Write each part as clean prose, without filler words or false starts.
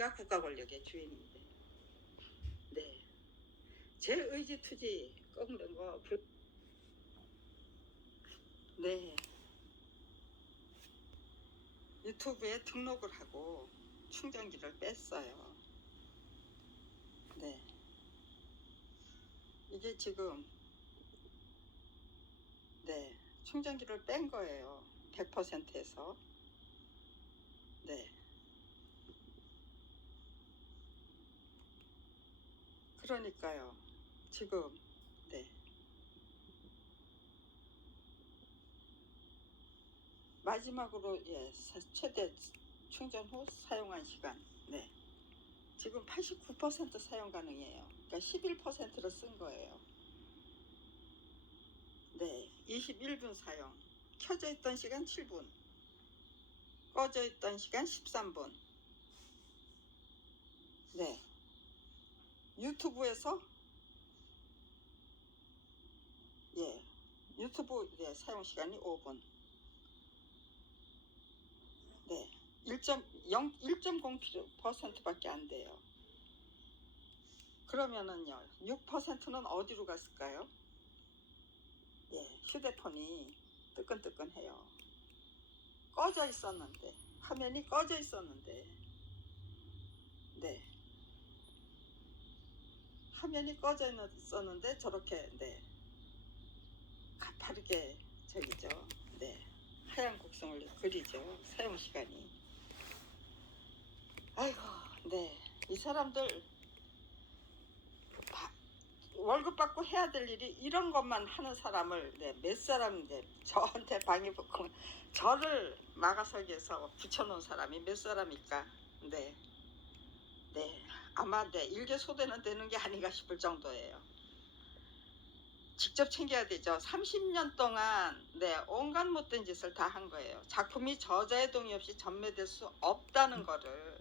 제가 국가 권력의 주인인데, 네, 제 의지 투지 꺾는 거 네, 유튜브에 등록을 하고 충전기를 뺐어요. 네, 이게 지금 네, 충전기를 뺀 거예요. 100%에서. 네, 그러니까요. 지금 네, 마지막으로 최대 충전 후 사용한 시간. 네, 지금 89% 사용 가능해요. 그러니까 11%를 쓴 거예요. 네, 21분 사용. 켜져 있던 시간 7분, 꺼져 있던 시간 13분. 네, 유튜브에서 예, 유튜브 사용 시간이 5분. 네, 1.0%밖에 안 돼요. 그러면은요, 6%는 어디로 갔을까요? 예, 휴대폰이 뜨끈뜨끈해요. 꺼져 있었는데, 화면이 꺼져 있었는데, 네, 화면이 꺼져 있었는데 저렇게 가파르게 저기죠. 네, 하얀 곡선을 그리죠. 사용 시간이. 아이고, 네, 이 사람들 월급 받고 해야 될 일이 이런 것만 하는 사람을 몇 사람 저한테 방해 받고 저를 막아서기에서 붙여놓은 사람이 몇 사람일까? 네, 네, 아마 일개 소대는 되는 게 아닌가 싶을 정도예요. 직접 챙겨야 되죠. 30년 동안 온갖 못된 짓을 다 한 거예요. 작품이 저자의 동의 없이 전매될 수 없다는 거를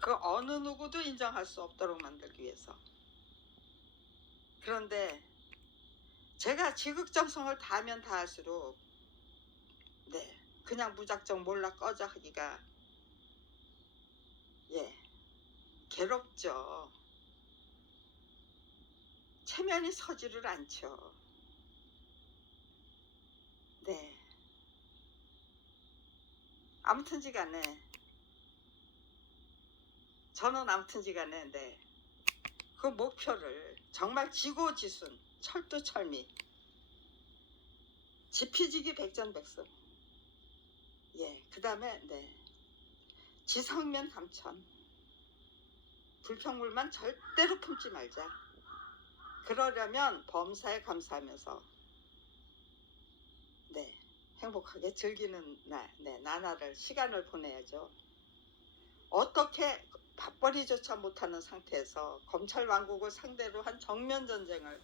그 어느 누구도 인정할 수 없도록 만들기 위해서. 그런데 제가 지극정성을 다하면 다할수록 그냥 무작정 몰라 꺼져 하기가 괴롭죠. 체면이 서지를 않죠. 네, 아무튼지간에 저는 아무튼지간에 그 목표를 정말 지고지순 철두철미 지피지기 백전백승 그 다음에 지성면 감천 불평물만 절대로 품지 말자. 그러려면 범사에 감사하면서 행복하게 즐기는 나날을 시간을 보내야죠. 어떻게 밥벌이조차 못하는 상태에서 검찰 왕국을 상대로 한 정면전쟁을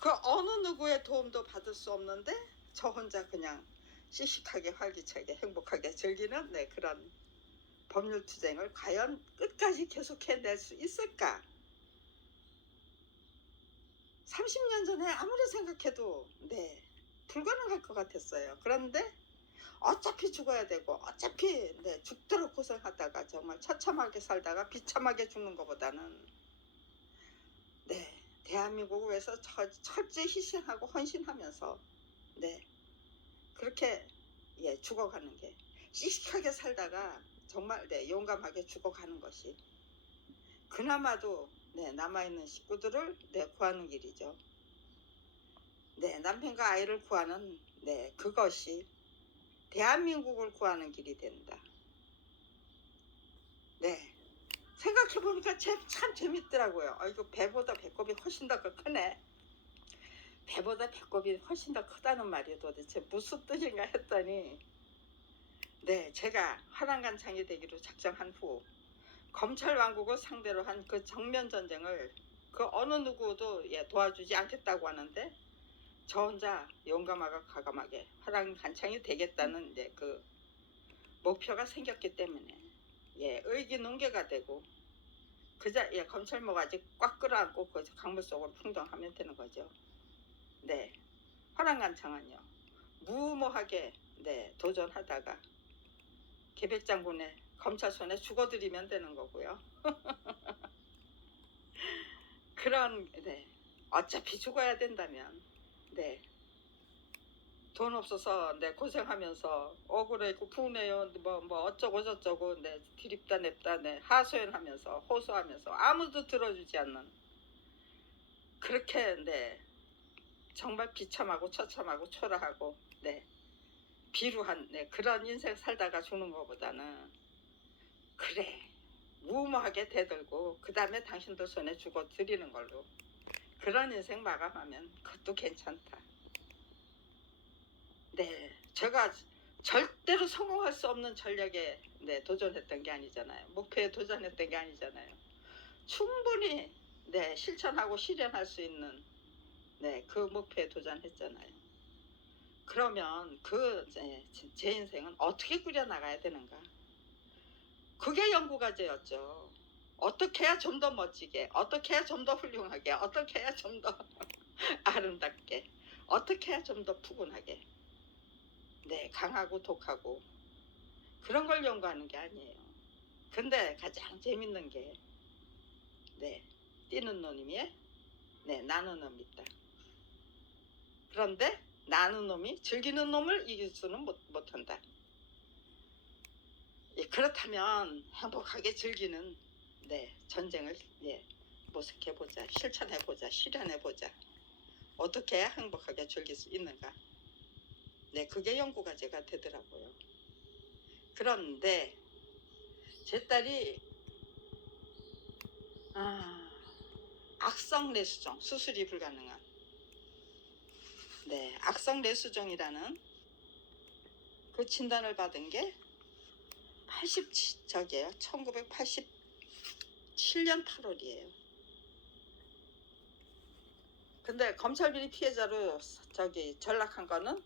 그 어느 누구의 도움도 받을 수 없는데 저 혼자 그냥 씩씩하게 활기차게 행복하게 즐기는 그런 법률투쟁을 과연 끝까지 계속해낼 수 있을까? 30년 전에 아무리 생각해도 불가능할 것 같았어요. 그런데 어차피 죽어야 되고 어차피 죽도록 고생하다가 정말 처참하게 살다가 비참하게 죽는 것보다는 대한민국을 위해서 철저히 희생하고 헌신하면서 그렇게 죽어가는 게 씩씩하게 살다가 정말 용감하게 죽어가는 것이 그나마도 남아있는 식구들을 구하는 길이죠. 남편과 아이를 구하는 그것이 대한민국을 구하는 길이 된다. 생각해보니까 참 재밌더라고요. 이거 배보다 배꼽이 훨씬 더 크네. 배보다 배꼽이 훨씬 더 크다는 말이 도대체 무슨 뜻인가 했더니 제가 화랑간창이 되기로 작정한 후 검찰 왕국을 상대로 한 그 정면 전쟁을 그 어느 누구도 도와주지 않겠다고 하는데 저 혼자 용감하고 과감하게 화랑간창이 되겠다는 그 목표가 생겼기 때문에 의기농계가 되고 그저 검찰 모가지 꽉 끌어안고 그 강물 속으로 풍덩하면 되는 거죠. 화랑간창은요 무모하게 도전하다가 계백장군의 검찰 손에 죽어드리면 되는 거고요. 그런 네. 어차피 죽어야 된다면 네. 돈 없어서 네 고생하면서 억울해고 분해요 뭐 어쩌고 저쩌고 네 드립다 냅다 네 하소연하면서 호소하면서 아무도 들어주지 않는 그렇게 네 정말 비참하고 처참하고 초라하고 네 비루한 네 그런 인생 살다가 죽는 것보다는 그래 무모하게 대들고 그 다음에 당신들 손에 죽어 드리는 걸로 그런 인생 마감하면 그것도 괜찮다. 네, 제가 절대로 성공할 수 없는 전략에 네, 도전했던 게 아니잖아요. 목표에 도전했던 게 아니잖아요. 충분히 네, 실천하고 실현할 수 있는 네, 그 목표에 도전했잖아요. 그러면 제 인생은 어떻게 꾸려나가야 되는가? 그게 연구과제였죠. 어떻게 해야 좀 더 멋지게, 어떻게 해야 좀 더 훌륭하게, 어떻게 해야 좀 더 아름답게, 어떻게 해야 좀 더 푸근하게, 네, 강하고 독하고 그런 걸 연구하는 게 아니에요. 근데 가장 재밌는 게 네, 뛰는 놈이 네, 나는 놈이 있다. 그런데 나는 놈이 즐기는 놈을 이길 수는 못한다. 예, 그렇다면 행복하게 즐기는 네, 전쟁을 예, 모색해보자, 실천해보자, 실현해보자. 어떻게 해야 행복하게 즐길 수 있는가? 네, 그게 연구과제가 되더라고요. 그런데 제 딸이 악성 뇌수종, 수술이 불가능한 네, 악성 뇌수종이라는 그 진단을 받은 게 1987년 8월이에요. 근데 검찰 비리 피해자로 전락한 거는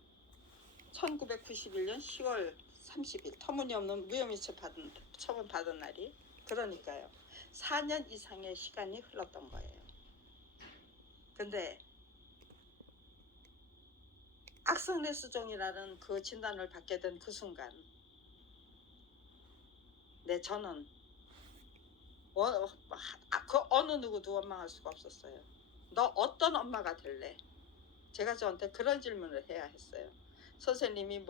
1991년 10월 30일 터무니없는 무혐의 처분 받은 날이 그러니까요. 4년 이상의 시간이 흘렀던 거예요. 근데 악성 뇌수종이라는 그 진단을 받게 된 그 순간 네, 저는 그 어느 누구도 원망할 수가 없었어요. 너 어떤 엄마가 될래? 제가 저한테 그런 질문을 해야 했어요. 선생님이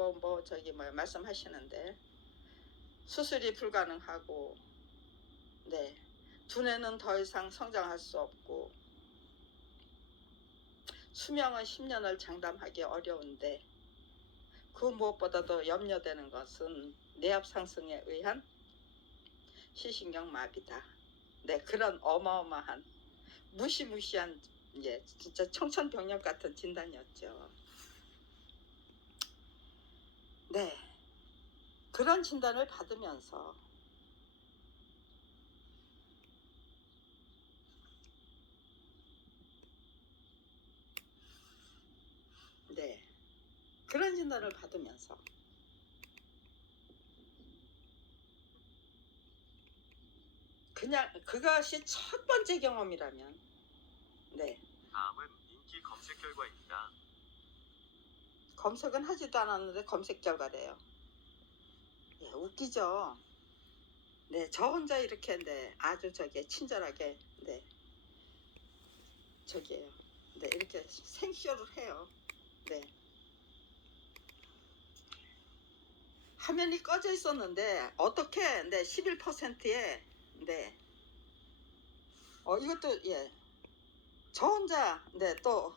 말씀하시는데 수술이 불가능하고 네, 두뇌는 더 이상 성장할 수 없고 수명은 10년을 장담하기 어려운데 그 무엇보다도 염려되는 것은 뇌압 상승에 의한 시신경 마비다. 네, 그런 어마어마한 무시무시한 예, 진짜 청천벽력 같은 진단이었죠. 네, 그런 진단을 받으면서 네, 그런 진단을 받으면서 그냥 그것이 첫 번째 경험이라면 네. 다음은 인기 검색 결과입니다. 검색은 하지도 않았는데 검색 결과래요. 예, 웃기죠. 네, 저 혼자 이렇게 네, 아주 친절하게 네, 저기에요. 네, 이렇게 생쇼를 해요. 네. 화면이 꺼져 있었는데 어떻게 네, 11%에 네. 이것도 예. 저 혼자 네, 또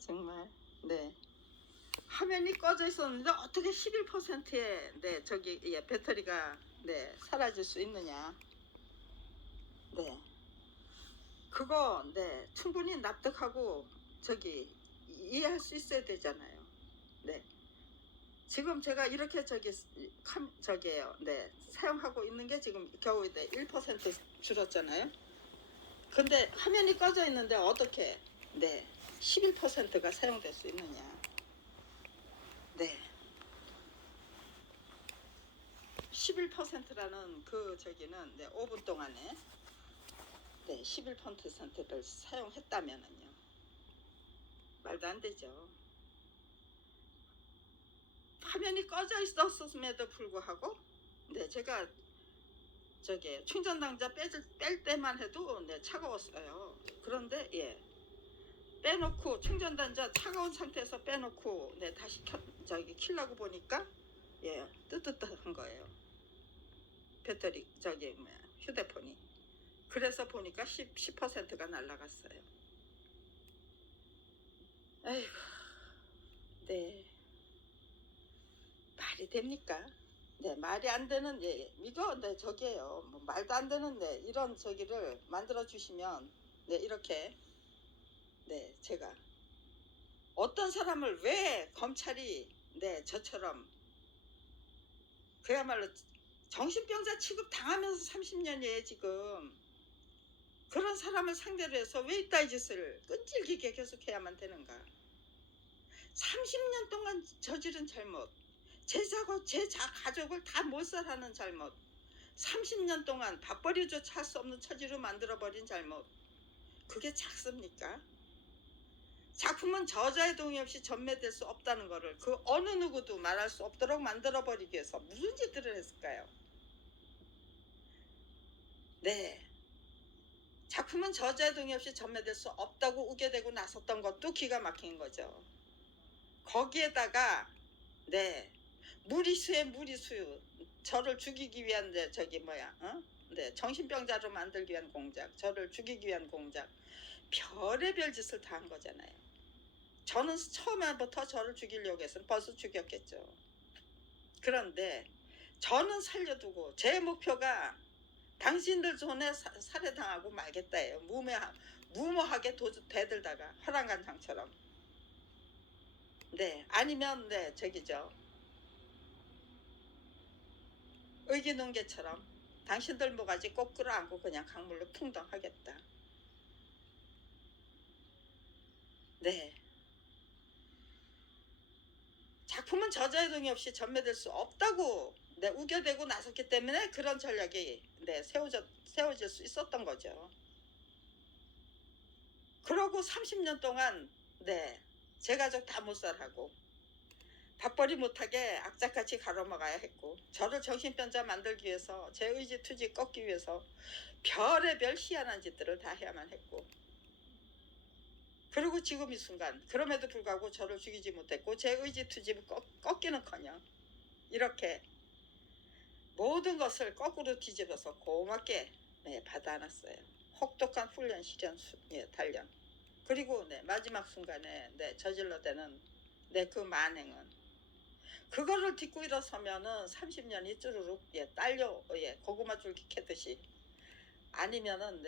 정말 네. 화면이 꺼져 있었는데 어떻게 11%에 네, 예, 배터리가 네, 사라질 수 있느냐. 네. 그거 네, 충분히 납득하고 이해할 수 있어야 되잖아요. 네. 지금 제가 이렇게 저기에요. 네. 사용하고 있는 게 지금 겨우 네, 1% 줄었잖아요. 근데 화면이 꺼져 있는데 어떻게 네. 11%가 사용될 수 있느냐. 네. 11%라는 그 저기는 네, 5분 동안에 네, 11%를 사용했다면은요. 말도 안 되죠. 화면이 꺼져 있었음에도 불구하고 네 제가 저기 충전당자 뺄 때만 해도 네 차가웠어요. 그런데 빼놓고 충전단자 차가운 상태에서 빼놓고 네 다시 켜려고 보니까 뜨뜻한 거예요. 배터리 휴대폰이. 그래서 보니까 10%가 날라갔어요. 아이고, 네. 말이 됩니까? 네, 말이 안 되는, 이거, 네, 저기에요. 뭐 말도 안 되는, 이런 저기를 만들어 주시면, 이렇게, 제가. 어떤 사람을 왜 검찰이, 저처럼, 그야말로 정신병자 취급 당하면서 30년이에요, 지금. 그런 사람을 상대로 해서 왜 이따위 짓을 끈질기게 계속해야만 되는가? 30년 동안 저지른 잘못, 제 가족을 다 못살하는 잘못, 30년 동안 밥벌이조차 할 수 없는 처지로 만들어버린 잘못, 그게 작습니까? 작품은 저자의 동의 없이 전매될 수 없다는 것을 그 어느 누구도 말할 수 없도록 만들어버리기 위해서 무슨 짓들을 했을까요? 네. 작품은 저자의 동의 없이 전매될 수 없다고 우겨대고 나섰던 것도 기가 막힌 거죠. 거기에다가 무리수에 무리수, 저를 죽이기 위한 정신병자로 만들기 위한 공작, 저를 죽이기 위한 공작, 별의별 짓을 다 한 거잖아요. 저는 처음부터 저를 죽이려고 했으면 벌써 죽였겠죠. 그런데 저는 살려두고 제 목표가 당신들 손에 살해당하고 말겠다예요. 무모하게 대들다가 화랑간장처럼. 아니면 의기농개처럼 당신들 모가지 꼭 끌어안고 그냥 강물로 풍덩하겠다. 작품은 저자의 동의 없이 전매될 수 없다고 우겨대고 나섰기 때문에 그런 전략이 세워질 수 있었던 거죠. 그러고 30년 동안 제 가족 다 못살하고 밥벌이 못하게 악착같이 가로막아야 했고, 저를 정신병자 만들기 위해서 제 의지투지 꺾기 위해서 별의별 희한한 짓들을 다 해야만 했고, 그리고 지금 이 순간 그럼에도 불구하고 저를 죽이지 못했고 제 의지투지 꺾기는커녕 이렇게 모든 것을 거꾸로 뒤집어서 고맙게 받아 안았어요. 혹독한 훈련, 시련, 단련. 그리고 마지막 순간에 저질러대는 그 만행은, 그거를 딛고 일어서면은 30년이 쭈루룩 딸려 고구마 줄기 캐듯이, 아니면은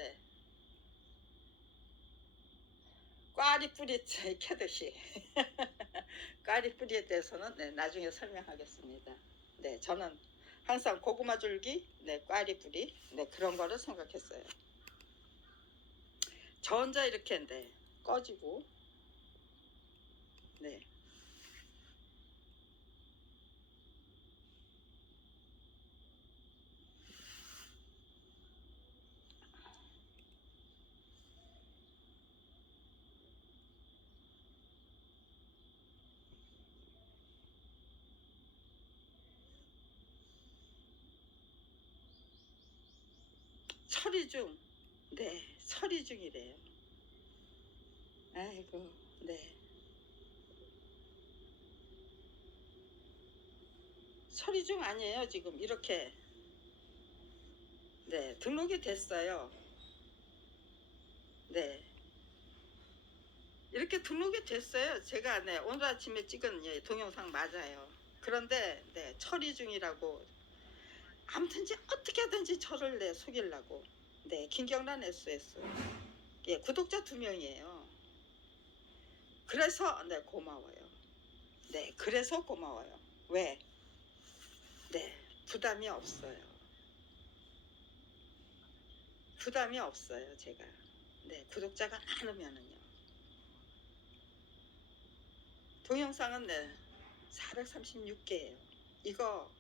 꽈리 뿌리 캐듯이 꽈리 뿌리에 대해서는 나중에 설명하겠습니다. 저는 항상 고구마 줄기, 꽈리 뿌리, 그런 거를 생각했어요. 저 혼자 이렇게 꺼지고, 처리 중, 처리 중이래요. 아이고, 처리 중 아니에요. 지금 이렇게 등록이 됐어요. 이렇게 등록이 됐어요. 제가 오늘 아침에 찍은 동영상 맞아요. 그런데 처리 중이라고, 아무튼지 어떻게 하든지 저를 속이려고. 김경란 SOS. 구독자 2명이에요. 그래서 고마워요. 그래서 고마워요. 왜? 부담이 없어요. 부담이 없어요, 제가. 구독자가 많으면은요. 동영상은 436개예요. 이거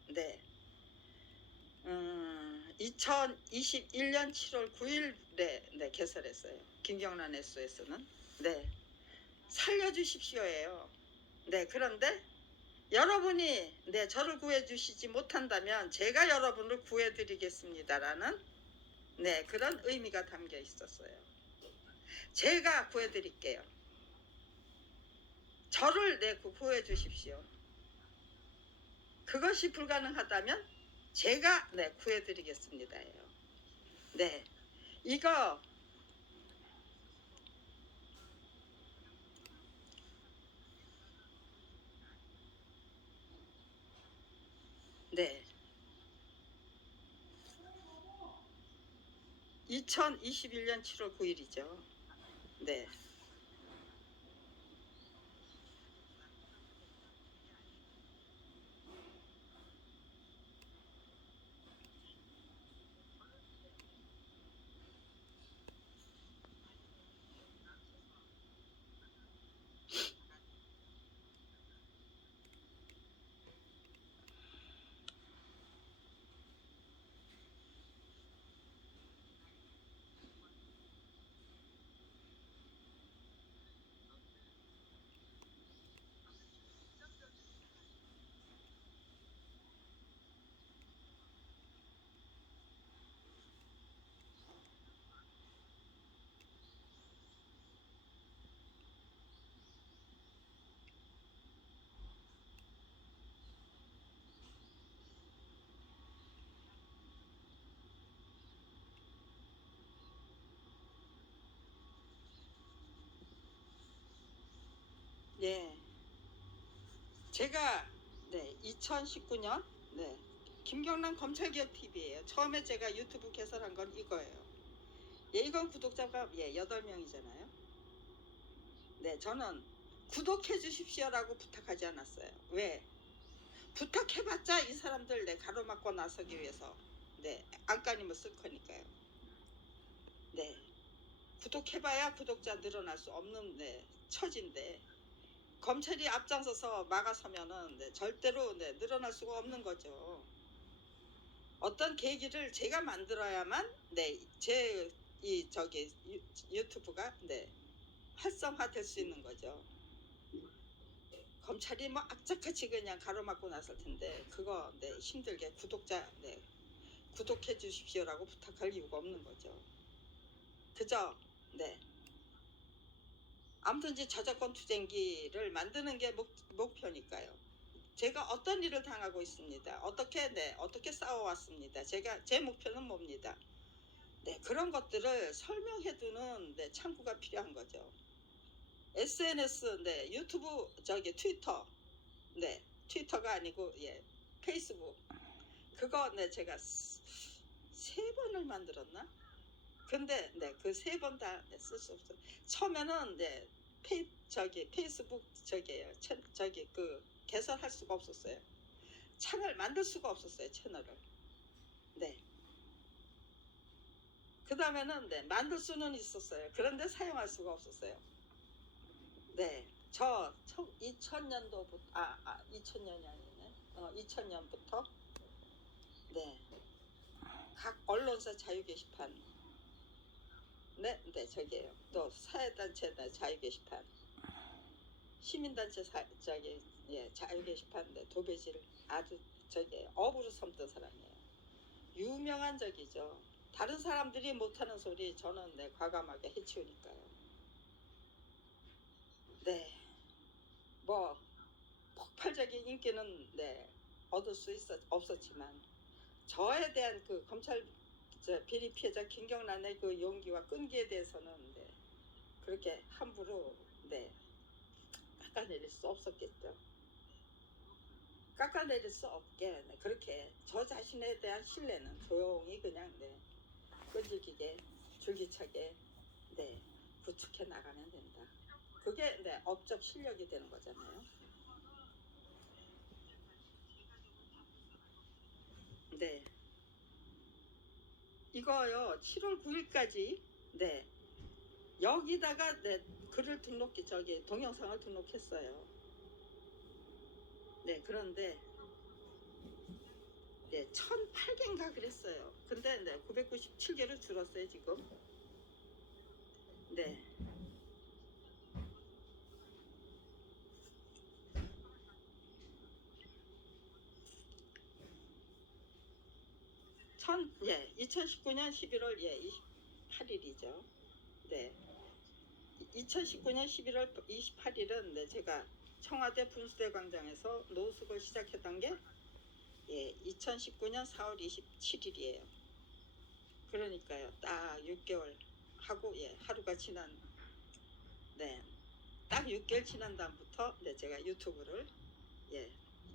2021년 7월 9일에 개설했어요. 김경란 SOS는. 살려주십시오예요. 그런데 여러분이 저를 구해주시지 못한다면 제가 여러분을 구해드리겠습니다라는 그런 의미가 담겨 있었어요. 제가 구해드릴게요. 저를 구해주십시오. 그것이 불가능하다면 제가 구해드리겠습니다예요. 이거 네 2021년 7월 9일이죠. 네. 예. 제가 2019년 김경란 검찰개혁 TV예요. 처음에 제가 유튜브 개설한 건 이거예요. 이건 구독자가 8명이잖아요. 저는 구독해 주십시오라고 부탁하지 않았어요. 왜? 부탁해봤자 이 사람들 가로막고 나서기 위해서 안간힘을 쓸 거니까요. 구독해봐야 구독자 늘어날 수 없는 처지인데 검찰이 앞장서서 막아서면은 절대로 늘어날 수가 없는 거죠. 어떤 계기를 제가 만들어야만 제 유튜브가 활성화될 수 있는 거죠. 검찰이 뭐 악착같이 그냥 가로막고 났을 텐데 그거 힘들게 구독자 구독해 주십시오라고 부탁할 이유가 없는 거죠. 그죠? 아무튼 이제 저작권 투쟁기를 만드는 게 목표니까요. 제가 어떤 일을 당하고 있습니다. 어떻게 싸워왔습니다. 제 목표는 뭡니다. 그런 것들을 설명해두는 창구가 필요한 거죠. SNS, 유튜브, 트위터, 트위터가 아니고 페이스북. 그거 제가 3번을 만들었나? 근데 그 3번 다 쓸 수 없어요. 처음에는 페이스북 개설할 수가 없었어요. 창을 만들 수가 없었어요. 채널을. 그 다음에는 만들 수는 있었어요. 그런데 사용할 수가 없었어요. 저 2000년도부터 2000년이 아니네. 2000년부터 각 언론사 자유 게시판 저기에요. 또 사회단체 자유 게시판, 시민단체 자유 게시판 도배지를 아주 업으로 삼던 사람이에요. 유명한 적이죠. 다른 사람들이 못하는 소리 저는 과감하게 해치우니까요. 뭐 폭발적인 인기는 얻을 수 없었지만 저에 대한 그 검찰 비리 피해자 김경란의 그 용기와 끈기에 대해서는 그렇게 함부로 깎아내릴 수 없었겠죠. 깎아내릴 수 없게 그렇게 저 자신에 대한 신뢰는 조용히 그냥 끈질기게 줄기차게 구축해 나가면 된다. 그게 업적 실력이 되는 거잖아요. 이거요 7월 9일까지 여기다가 글을 동영상을 등록했어요. 그런데 1008개인가 그랬어요. 근데 997개로 줄었어요 지금. 2019년 11월 28일이죠. 네. 2019년 11월 28일은 네, 제가 청와대 분수대 광장에서 노숙을 시작했던 게 2019년 4월 27일이에요. 그러니까요. 딱 6개월 하고 하루가 지난 딱 6개월 지난 다음부터 제가 유튜브를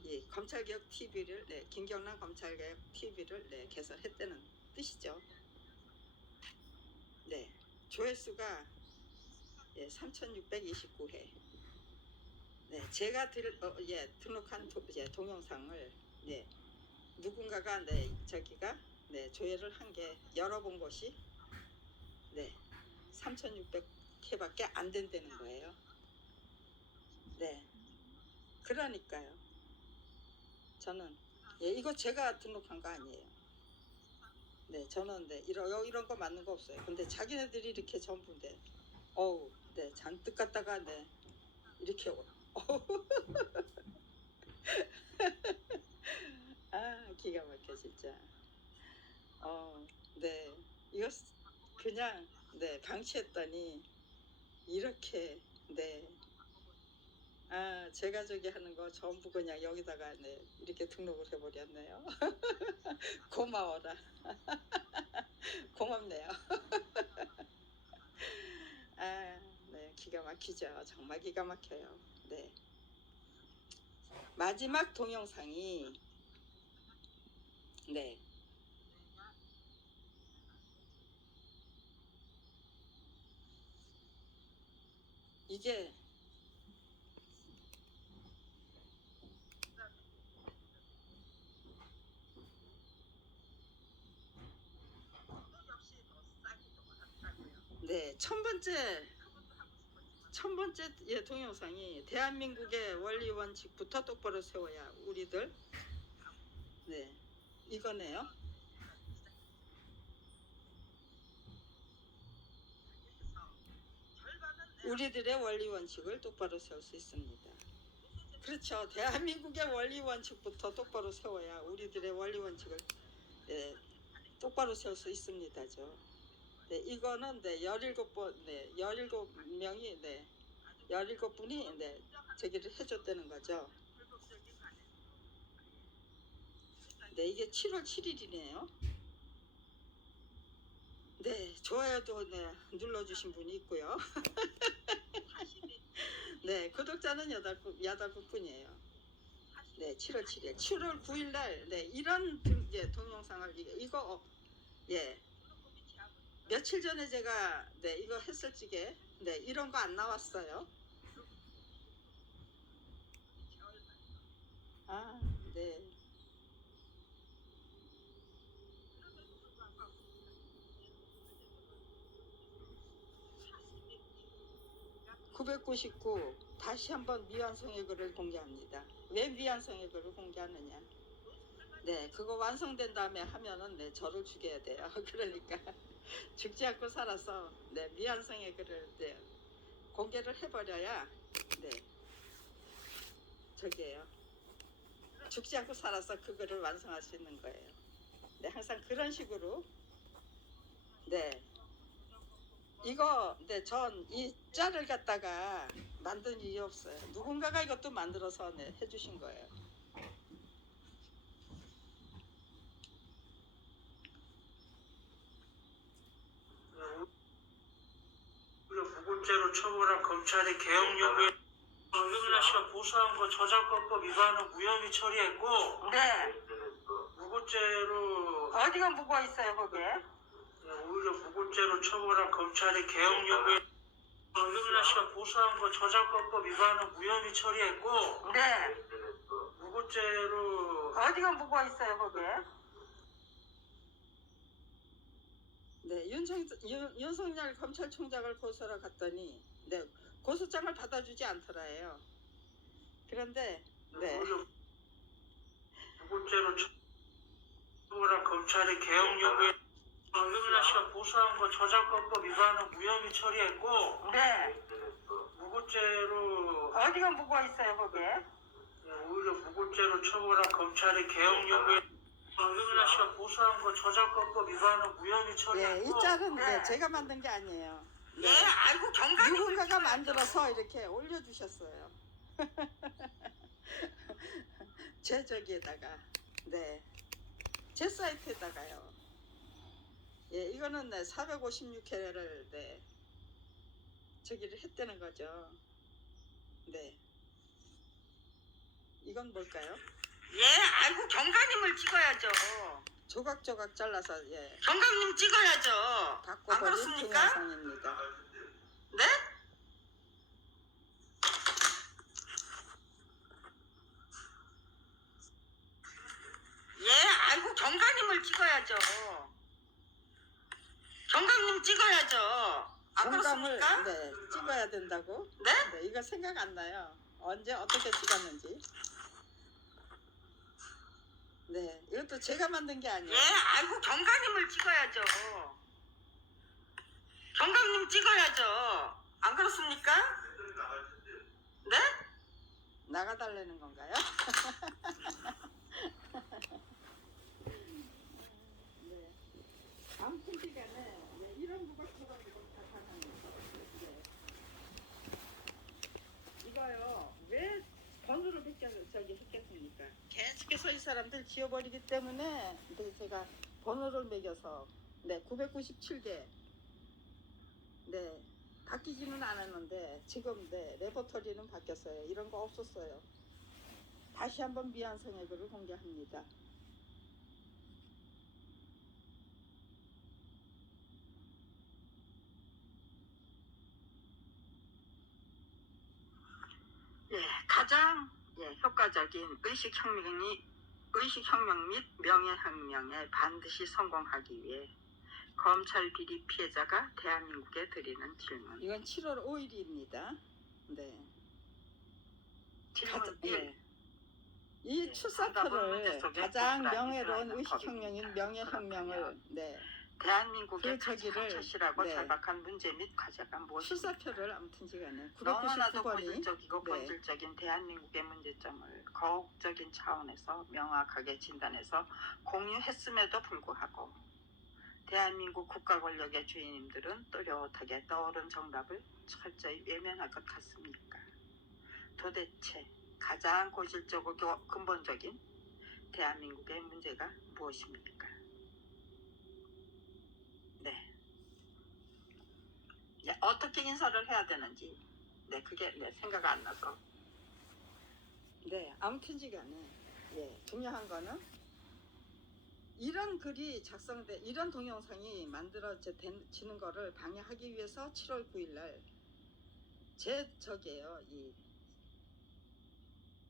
이 검찰개혁 TV를 김경란 검찰개혁 TV를 개설했다는 뜻이죠. 네. 조회수가 3,629회. 네, 제가 등록한 동영상을 누군가가 저기가 조회를 한 게 열어본 것이 3,600회밖에 안 된다는 거예요. 네, 그러니까요. 저는 이거 제가 등록한 거 아니에요. 네, 저는 이런 거 맞는 거 없어요. 근데 자기네들이 이렇게 전부 잔뜩 갖다가 이렇게 아, 기가 막혀 진짜. 네, 이거 그냥 방치했더니 이렇게 제가 저기 하는 거 전부 그냥 여기다가 이렇게 등록을 해버렸네요. 고마워라. 고맙네요. 기가 막히죠. 정말 기가 막혀요. 네. 마지막 동영상이 이게 첫 번째 동영상이 대한민국의 원리 원칙부터 똑바로 세워야 우리들 이거네요. 우리들의 원리 원칙을 똑바로 세울 수 있습니다. 그렇죠. 대한민국의 원리 원칙부터 똑바로 세워야 우리들의 원리 원칙을 똑바로 세울 수 있습니다죠. 이거는 17명이 17분이 제기를 해줬다는 거죠. 이게 7월 7일이네요. 좋아요도 눌러주신 분이 있고요. 구독자는 8분뿐이에요. 7월 7일, 7월 9일 날 이런 동영상을 이거 며칠 전에 제가 이거 했을 적에 이런 거 안 나왔어요. 네. 999 다시 한번 미완성의 글을 공개합니다. 왜 미완성의 글을 공개하느냐? 그거 완성된 다음에 하면은 저를 죽여야 돼요. 그러니까 죽지 않고 살아서 미완성의 글을 공개를 해버려야 저기예요. 죽지 않고 살아서 그 글을 완성할 수 있는 거예요. 항상 그런 식으로 이거 전 이 짤을 갖다가 만든 일이 없어요. 누군가가 이것도 만들어서 해주신 거예요. 무고죄로 처벌한 검찰의 개혁 요구에 김경란 씨가 고소한 거 저작권법 위반은 무혐의 처리했고 무고죄로 어디가 묵어 있어요 거기에? 오히려 무고죄로 처벌한 검찰의 개혁 요구에 김경란 씨가 고소한 거 저작권법 위반은 무혐의 처리했고 무고죄로 어디가 묵어 있어요 거기에? 윤석열 검찰총장을 고소하러 갔더니 고소장을 받아주지 않더라요. 그런데 오히려 무고죄로 처벌한 검찰의 개혁 요구에 김경란 씨가 고소한 거 저작권법 위반은 무혐의 처리했고 무고죄로 어디가 묵어 있어요 거기에? 오히려 무고죄로 처벌한 검찰의 개혁 요구에 황금은하 씨가 고소한 거 저작권법 위반은 무혐의 예, 처리했고. 이 짤은 네. 네, 제가 만든 게 아니에요. 예, 네. 아이고 경관님을 누군가가 찍어야죠. 만들어서 이렇게 올려주셨어요. 제 저기에다가, 네, 제 사이트에다가요. 예, 이거는 네, 456회를 네, 저기를 했다는 거죠. 네, 이건 뭘까요? 예, 아이고 경관님을 찍어야죠. 조각조각 잘라서 예, 경관님 찍어야죠. 안 바꿔버린 그렇습니까? 동영상입니다. 네? 예, 아이고 경관님을 찍어야죠. 경관님 찍어야죠. 안 정감을 그렇습니까? 네, 찍어야 된다고? 네? 네, 이거 생각 안 나요. 언제 어떻게 찍었는지. 네, 이것도 제가 만든 게 아니에요. 예, 아이고 경관님을 찍어야죠. 경관님 찍어야죠. 안 그렇습니까? 네? 나가달라는 건가요? 네. 아무튼 시간에 네, 이런 부각 저런 부각 다 가능해요. 네. 이거요. 왜 번호를 저기 했겠습니까? 계속해서 이 사람들 지워버리기 때문에 네, 제가 번호를 매겨서 네 997개 네 바뀌지는 않았는데 지금 네 레퍼토리는 바뀌었어요. 이런 거 없었어요. 다시 한번 미완성액을 공개합니다. 예, 가장 효과적인 의식혁명 및 명예혁명에 반드시 성공하기 위해 검찰 비리 피해자가 대한민국에 드리는 질문. 이건 7월 5일입니다. 네. 질문 예. 1. 이 네, 출사표를 문제 속에 가장 고스란히 명예로운 들어있는 의식혁명인 법입니다. 명예혁명을 그렇다면 네 대한민국의 그 저기를, 가장 처실하고 네. 절박한 문제 및 과제가 무엇입니까? 출사표를 아무튼 시간에 너무나도 999번이 고질적이고 네. 본질적인 대한민국의 문제점을 거국적인 차원에서 명확하게 진단해서 공유했음에도 불구하고 대한민국 국가 권력의 주인님들은 또렷하게 떠오른 정답을 철저히 외면할 것 같습니까? 도대체 가장 고질적이고 근본적인 대한민국의 문제가 무엇입니까? 네. 어떻게 인사를 해야 되는지 그게 생각 안 나서 네, 아무튼 시간에 예, 중요한 거는 이런 글이 작성돼 이런 동영상이 만들어지는 거를 방해하기 위해서 7월 9일 날 제 저기에요. 이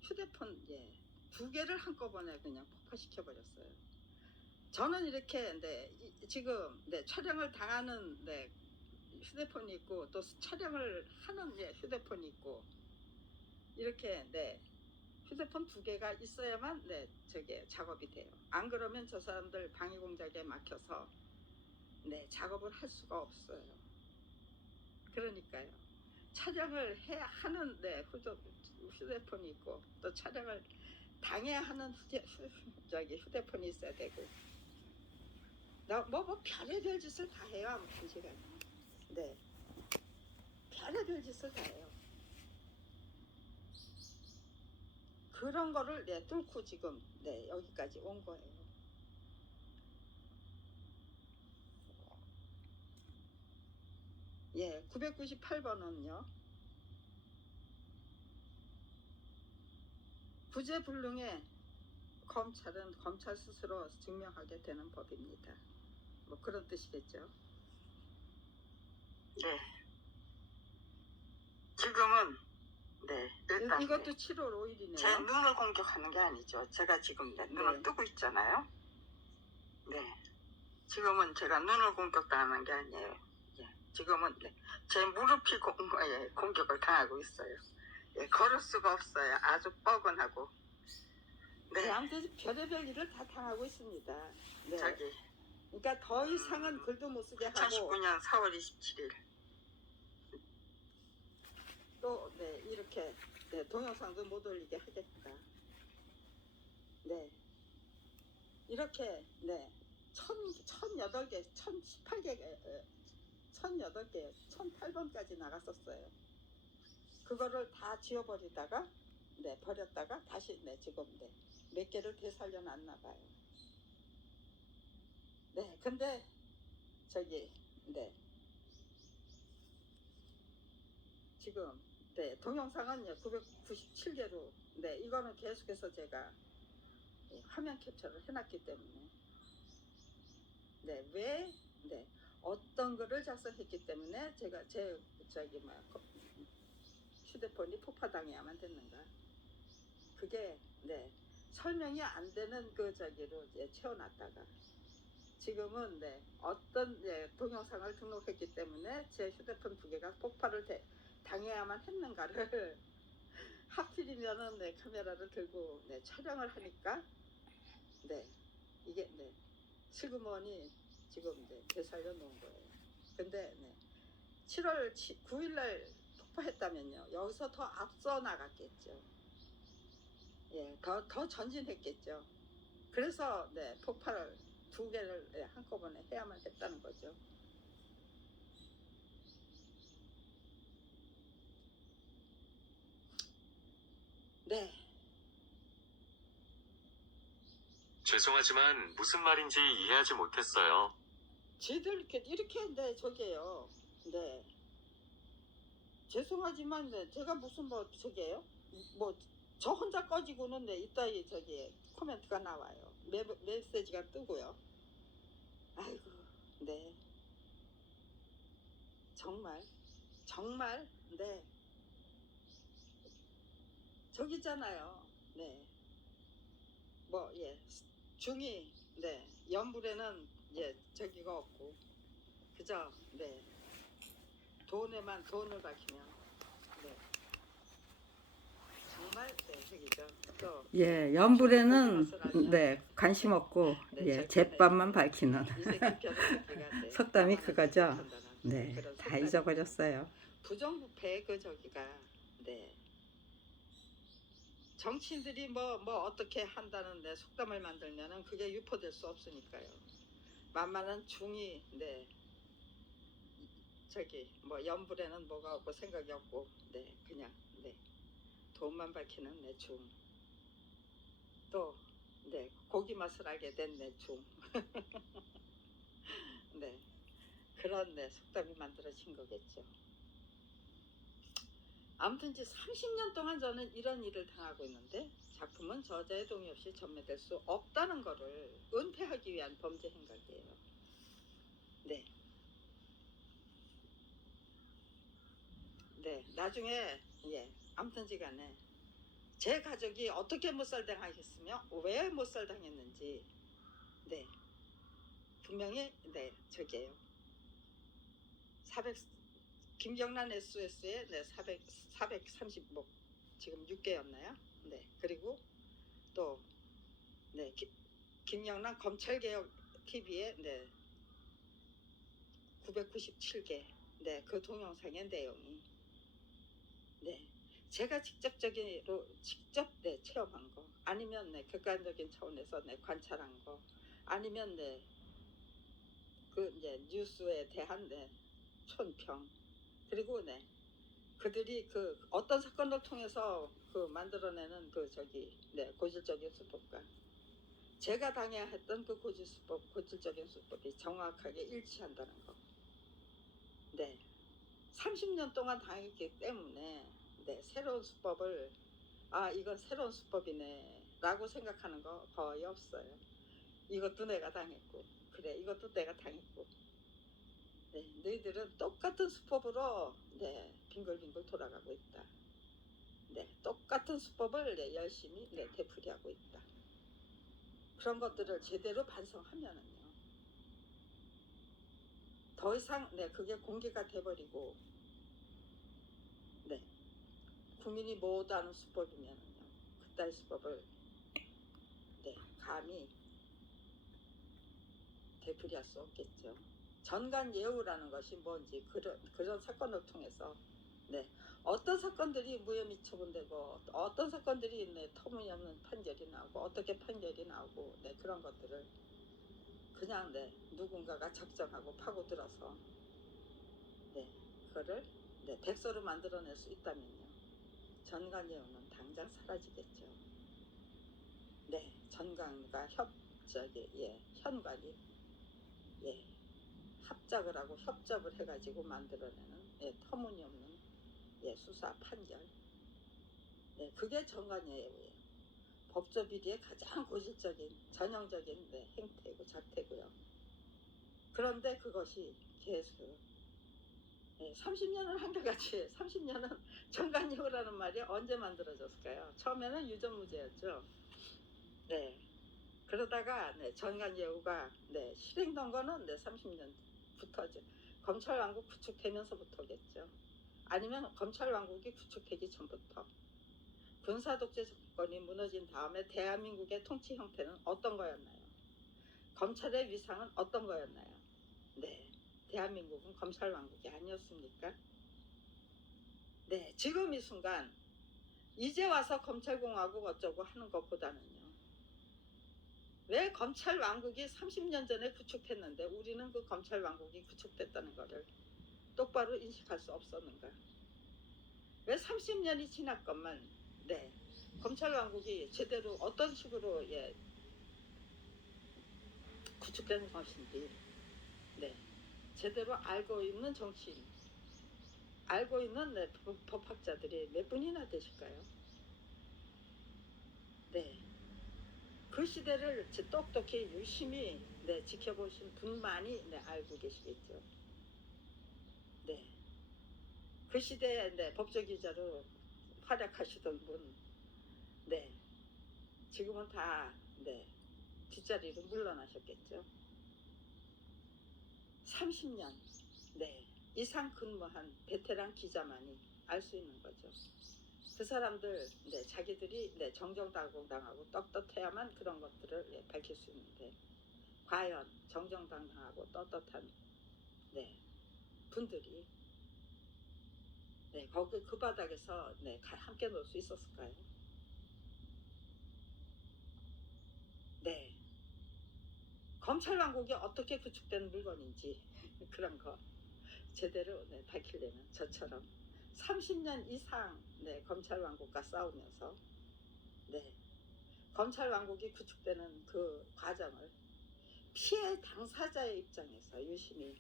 휴대폰 두 개를 한꺼번에 그냥 폭파시켜 버렸어요. 저는 이렇게 지금 촬영을 당하는 휴대폰이 있고 또 촬영을 하는 휴대폰이 있고 이렇게 휴대폰 두 개가 있어야만 저게 작업이 돼요. 안 그러면 저 사람들 방해 공작에 막혀서 작업을 할 수가 없어요. 그러니까요. 촬영을 해야 하는 휴대폰이 있고 또 촬영을 당해야 하는 휴대폰이 있어야 되고 뭐 별의별 짓을 다 해요. 아무튼 제가 별의별 짓을 다 해요. 그런 거를 뚫고 지금 여기까지 온 거예요. 예, 998번은요. 구제불능에 검찰은 검찰 스스로 증명하게 되는 법입니다. 뭐 그런 뜻이겠죠. 네. 지금은 일단 이것도 7월 5일이네요. 제 눈을 공격하는 게 아니죠. 제가 지금 눈을 뜨고 있잖아요. 네. 지금은 제가 눈을 공격당하는 게 아니에요. 지금은 제 무릎이 공격을 당하고 있어요. 걸을 수가 없어요. 아주 뻐근하고. 아무튼 별의별 일을 다 당하고 있습니다. 저기 그러니까 더 이상은 글도 못 쓰게 하고 2019년 4월 27일 또 이렇게 동영상도 못 올리게 하겠다. 이렇게 네 1008개 1018개 1008개 1008번까지 나갔었어요. 그거를 다 지워버리다가 네 버렸다가 다시 네 지금 네 몇 개를 되살려 놨나 봐요. 네 근데 저기 네 지금 네 동영상은 997개로 네 이거는 계속해서 제가 화면 캡처를 해놨기 때문에 네 왜 네 어떤 거를 작성했기 때문에 제가 제 저기 휴대폰이 폭파당해야만 됐는가, 그게 네 설명이 안 되는 그 저기로 이제 채워놨다가 지금은 네 어떤 동영상을 등록했기 때문에 제 휴대폰 2개가 폭발을 당해야만 했는가를 하필이면은 네 카메라를 들고 네 촬영을 하니까 네 이게 네 슬그머니 지금 네 되살려 놓은 거예요. 근데 네 7월 9일날 폭파했다면요 여기서 더 앞서 나갔겠죠. 예, 더 전진했겠죠. 그래서 네 폭발을 2개를 네, 한꺼번에 해야만 했다는 거죠. 네. 죄송하지만 무슨 말인지 이해하지 못했어요. 지들 이렇게 네 저게요. 네. 죄송하지만 네, 제가 무슨 뭐 저게요? 뭐 저 혼자 꺼지고는 네 이따위 저기 코멘트가 나와요. 메시지가 뜨고요. 아이고 네 정말 네 저기 있잖아요. 네 뭐 예 중이 네 연불에는 예 저기가 없고 그저 네 돈에만 돈을 밝히면 네 정말 네 저기죠. 또 예, 연불에는 네 관심 없고 네, 예 절대 잿밥만 밝히는 이 새끼 벼룩새끼가 네, 속담이 나만한 그거죠. 생각한다는 네, 그런 다 속담이 잊어버렸어요. 부정부패 그 저기가 네 정치인들이 뭐 어떻게 한다는데 속담을 만들면은 그게 유포될 수 없으니까요. 만만한 중이 네 저기 뭐 연불에는 뭐가 없고 생각이 없고 네 그냥 네 돈만 밝히는 내 중. 또 네 고기 맛을 알게 된 내 중. 네 그런 네 속담이 만들어진 거겠죠. 아무튼 이제 30년 동안 저는 이런 일을 당하고 있는데 작품은 저자의 동의 없이 전매될 수 없다는 거를 은폐하기 위한 범죄 행각이에요. 네. 네. 나중에 예. 아무튼지간에 제 가족이 어떻게 못살당하겠으며 왜 못살당했는지 네. 분명히 네 저기에요. 400 김경란 SOS에 네 430뭐 지금 6개였나요? 네 그리고 또 네 김영란 검찰개혁 TV에 네 997개 네 그 동영상의 내용이 네 제가 직접 네 체험한 거 아니면 네 객관적인 차원에서 네 관찰한 거 아니면 네 그 이제 뉴스에 대한 네 촌평 그리고 네 그들이 그 어떤 사건을 통해서 그 만들어내는 그 저기 네 고질적인 수법과 제가 당해야 했던 그 고질적인 수법이 정확하게 일치한다는 거. 네. 30년 동안 당했기 때문에 네 새로운 수법을 이건 새로운 수법이네 라고 생각하는 거 거의 없어요. 이것도 내가 당했고 그래 이것도 내가 당했고 네, 너희들은 똑같은 수법으로 네, 빙글빙글 돌아가고 있다. 네, 똑같은 수법을 네, 열심히 네, 되풀이하고 있다. 그런 것들을 제대로 반성하면은요. 더 이상 네, 그게 공개가 돼버리고 네, 국민이 모두 아는 수법이면은요. 그따위 수법을 네, 감히 되풀이할 수 없겠죠. 전간예우라는 것이 뭔지 그런 사건을 통해서 네, 어떤 사건들이 무혐의 처분되고 어떤 사건들이 네, 터무니없는 판결이 나오고 어떻게 판결이 나오고 네, 그런 것들을 그냥 네, 누군가가 작정하고 파고들어서 네, 그거를 네, 백서로 만들어낼 수 있다면요. 전관예우는 당장 사라지겠죠. 네, 전관과 현관이 예, 합작을 하고 협잡을 해가지고 만들어내는 예, 터무니없는 예, 수사 판결. 네, 그게 전관예우예요. 법조 비리의 가장 고질적인 전형적인 네, 행태고 작태고요. 그런데 그것이 계속 30년을 한결같이 30년은 전관예우라는 말이 언제 만들어졌을까요? 처음에는 유전무죄였죠. 네. 그러다가 네, 전관예우가 네, 실행된 거는 네, 30년부터죠. 검찰왕국 구축되면서부터겠죠. 아니면 검찰왕국이 구축되기 전부터. 군사독재 정권이 무너진 다음에 대한민국의 통치 형태는 어떤 거였나요? 검찰의 위상은 어떤 거였나요? 네, 대한민국은 검찰왕국이 아니었습니까? 네, 지금 이 순간 이제 와서 검찰공화국 어쩌고 하는 것보다는요. 왜 검찰왕국이 30년 전에 구축됐는데 우리는 그 검찰왕국이 구축됐다는 것을 똑바로 인식할 수 없었는가? 왜 30년이 지났건만 네, 검찰왕국이 제대로 어떤 식으로 예, 구축된 것인지 네, 제대로 알고 있는 정치인, 알고 있는 네, 법학자들이 몇 분이나 되실까요? 네, 그 시대를 똑똑히 유심히 네, 지켜보신 분만이 네, 알고 계시겠죠. 네, 그 시대에 네, 법조기자로 활약하시던 분, 네, 지금은 다 네, 뒷자리로 물러나셨겠죠. 30년 네, 이상 근무한 베테랑 기자만이 알 수 있는 거죠. 그 사람들 네, 자기들이 네, 정정당당하고 떳떳해야만 그런 것들을 네, 밝힐 수 있는데 과연 정정당당하고 떳떳한 네, 분들이 네, 거기 그 바닥에서 네, 함께 놀 수 있었을까요? 네, 검찰왕국이 어떻게 구축된 물건인지 그런 거 제대로 네, 밝히려면 저처럼 30년 이상 네, 검찰왕국과 싸우면서 네, 검찰왕국이 구축되는 그 과정을 피해 당사자의 입장에서 유심히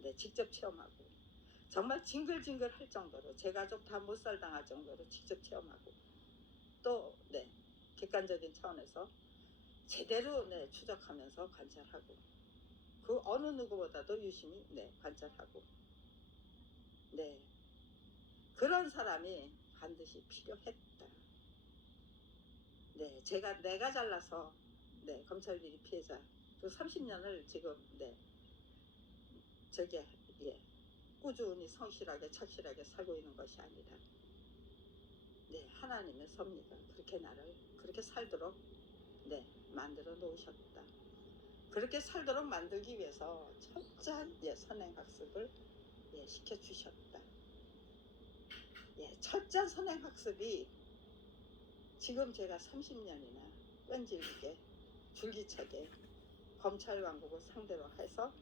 네, 직접 체험하고 정말 징글징글 할 정도로 제 가족 다 못살당할 정도로 직접 체험하고 또 네, 객관적인 차원에서 제대로 네, 추적하면서 관찰하고 그 어느 누구보다도 유심히 네, 관찰하고 네, 그런 사람이 반드시 필요했다. 네, 내가 잘라서 네, 검찰비리 피해자 그 30년을 지금 네, 저게 예, 꾸준히 성실하게 착실하게 살고 있는 것이 아니라 네, 하나님의 섭리가 그렇게 나를 그렇게 살도록 네, 만들어 놓으셨다. 그렇게 살도록 만들기 위해서 철저한 예, 선행학습을 예, 시켜주셨다. 예, 철저한 선행학습이 지금 제가 30년이나 끈질기게 줄기차게 검찰왕국을 상대로 해서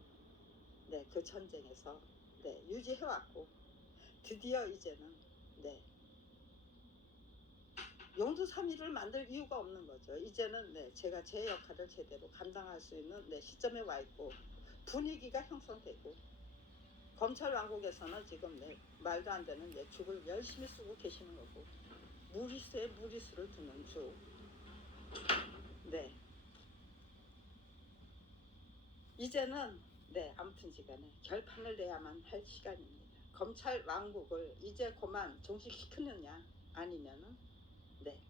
네, 그 전쟁에서 네, 유지해왔고 드디어 이제는 네, 용두삼이를 만들 이유가 없는 거죠. 이제는 네, 제가 제 역할을 제대로 감당할 수 있는 네, 시점에 와 있고 분위기가 형성되고 검찰왕국에서는 지금 네, 말도 안 되는 네, 죽을 열심히 쓰고 계시는 거고 무리수에 무리수를 두는 주. 네. 이제는 네, 아무튼지간에 결판을 내야만 할 시간입니다. 검찰 왕국을 이제 그만 종식시키느냐 아니면은 네,